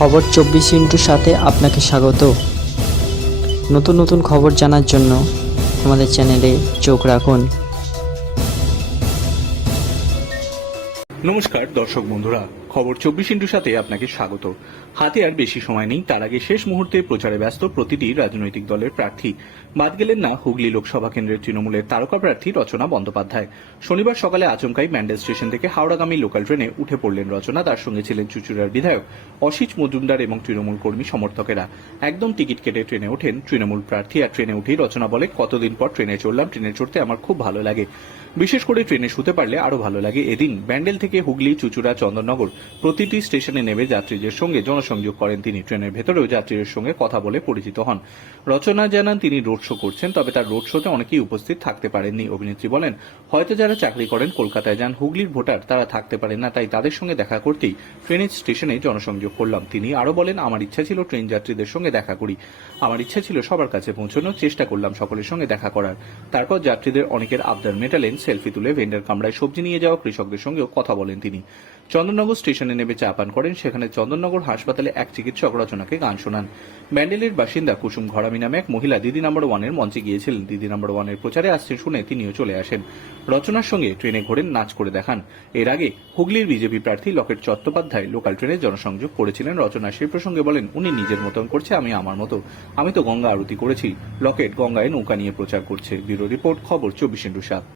খবর 24 সাথে আপনাকে স্বাগত। নতুন নতুন খবর জানার জন্য আমাদের চ্যানেলে চোখ রাখুন। নমস্কার দর্শক বন্ধুরা, খবর 24 সাথে আপনাকে স্বাগত। হাতে আর বেশি সময় নেই, তার আগে শেষ মুহূর্তে প্রচারে ব্যস্ত প্রতিটি রাজনৈতিক দলের প্রার্থী। বাদ গেলেন না হুগলি লোকসভা কেন্দ্রের তৃণমূলের তারকা প্রার্থী রচনা বন্দ্যোপাধ্যায়। শনিবার সকালে আচমকাই ব্যান্ডেল স্টেশন থেকে হাওড়াগামী লোকাল ট্রেনে উঠে পড়লেন রচনা। তার সঙ্গে ছিলেন চুঁচুড়ার বিধায়ক অসিত মজুমদার এবং তৃণমূল কর্মী সমর্থকেরা। একদম টিকিট কেটে ট্রেনে ওঠেন তৃণমূল প্রার্থী। আর ট্রেনে উঠেই রচনা বলে, কতদিন পর ট্রেনে চড়লাম, ট্রেনে চড়তে আমার খুব ভালো লাগে, বিশেষ করে ট্রেনে শুতে পারলে আরো ভালো লাগে। এদিন ব্যান্ডেল থেকে হুগলি, চুঁচুড়া, চন্দননগর প্রতিটি স্টেশনে নেমে যাত্রীদের সঙ্গে জনসংযোগ করেন তিনি। ট্রেনের ভেতরেও যাত্রীদের সঙ্গে কথা বলে পরিচিত হন। রচনা জানান তিনি রোড শো করছেন, তবে তার রোড শোতে অনেকেই উপস্থিত থাকতে পারেননি। অভিনেত্রী বলেন, হয়তো যারা চাকরি করেন, কলকাতায় যান, হুগলির ভোটার, তারা থাকতে পারেন না, তাই তাদের সঙ্গে দেখা করতেই ট্রেনের স্টেশনে জনসংযোগ করলাম। তিনি আরো বলেন, আমার ইচ্ছা ছিল ট্রেন যাত্রীদের সঙ্গে দেখা করি, আমার ইচ্ছা ছিল সবার কাছে পৌঁছানোর চেষ্টা করলাম সকলের সঙ্গে দেখা করার। তারপর যাত্রীদের অনেকের আবদার মেটালেন, সেলফি তুলে ভেন্ডার কামরায় সবজি নিয়ে যাওয়া কৃষকদের সঙ্গেও কথা বলেন তিনি। চন্দননগর স্টেশনে নেমে চা পান করেন। সেখানে চন্দননগর হাসপাতালে এক চিকিৎসক রচনাকে গান শোনান। ব্যান্ডেলের বাসিন্দা কুসুম ঘরামি নামে এক মহিলা দিদি নাম্বার 1-এর মঞ্চে গিয়েছিলেন। দিদি নাম্বার 1-এর প্রচারে আসছেন শুনে তিনিও চলে আসেন। রচনার সঙ্গে ট্রেনে ঘোরেন, নাচ করে দেখান। এর আগে হুগলির বিজেপি প্রার্থী লকেট চট্টোপাধ্যায় লোকাল ট্রেনে জনসংযোগ করেছিলেন। রচনা সেই প্রসঙ্গে বলেন, উনি নিজের মতন করছে, আমি আমার মতো, আমি তো গঙ্গা আরতি করেছি, লকেট গঙ্গায় নৌকা নিয়ে প্রচার করছে। ব্যুরো রিপোর্ট, খবর 24 ইন্টু 7।